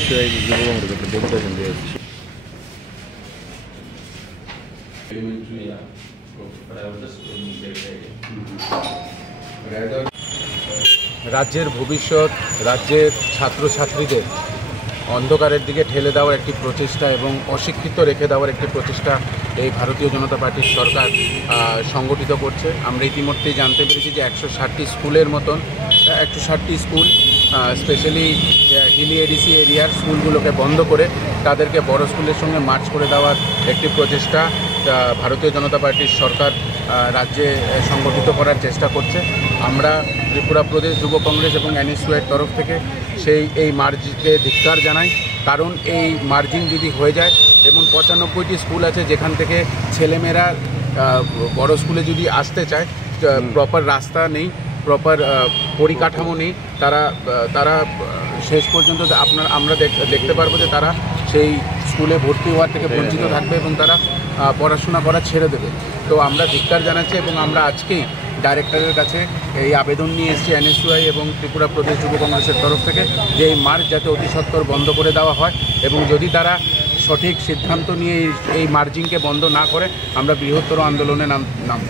NSUI যুব কংগ্রেস একটা deputation দিয়েছে। রাজ্যের ভবিষ্যৎ, রাজ্যের ছাত্রছাত্রীদের অন্ধকারের দিকে ঠেলে দেওয়ার একটি প্রচেষ্টা এবং অশিক্ষিত রেখে দেওয়ার একটি প্রচেষ্টা এই ভারতীয় জনতা পার্টির সরকার সংগঠিত করছে। আমরা ইতিমধ্যেই জানতে পেরেছি যে 160টি স্কুলের মতন 160টি স্কুল স্পেশালি হিলি এডিসি এরিয়ার স্কুলগুলোকে বন্ধ করে তাদেরকে বড় স্কুলের সঙ্গে মার্চ করে দেওয়ার একটি প্রচেষ্টা ভারতীয় জনতা পার্টির সরকার রাজ্যে সংগঠিত করার চেষ্টা করছে। আমরা ত্রিপুরা প্রদেশ যুব কংগ্রেস এবং NSUIয়ের তরফ থেকে এই মার্জিকে ধিক্কার জানাই। কারণ এই মার্জিং যদি হয়ে যায় এবং 95টি স্কুল আছে যেখান থেকে ছেলেমেয়েরা বড় স্কুলে যদি আসতে চায়, প্রপার রাস্তা নেই, প্রপার পরিকাঠামো নেই, তারা শেষ পর্যন্ত আমরা দেখতে পারবো যে তারা সেই স্কুলে ভর্তি হওয়ার থেকে বঞ্চিত থাকবে এবং তারা পড়াশোনা করা ছেড়ে দেবে। তো আমরা ধিক্কার জানাচ্ছি এবং আমরা আজকেই ডাইরেক্টরের কাছে এই আবেদন নিয়ে এসেছি NSUI এবং ত্রিপুরা প্রদেশ যুব কংগ্রেসের তরফ থেকে যে এই মার্চ যাতে অতি সত্বর বন্ধ করে দেওয়া হয় এবং যদি তারা সঠিক সিদ্ধান্ত নিয়ে এই মার্জিংকে বন্ধ না করে আমরা বৃহত্তর আন্দোলনে নামব।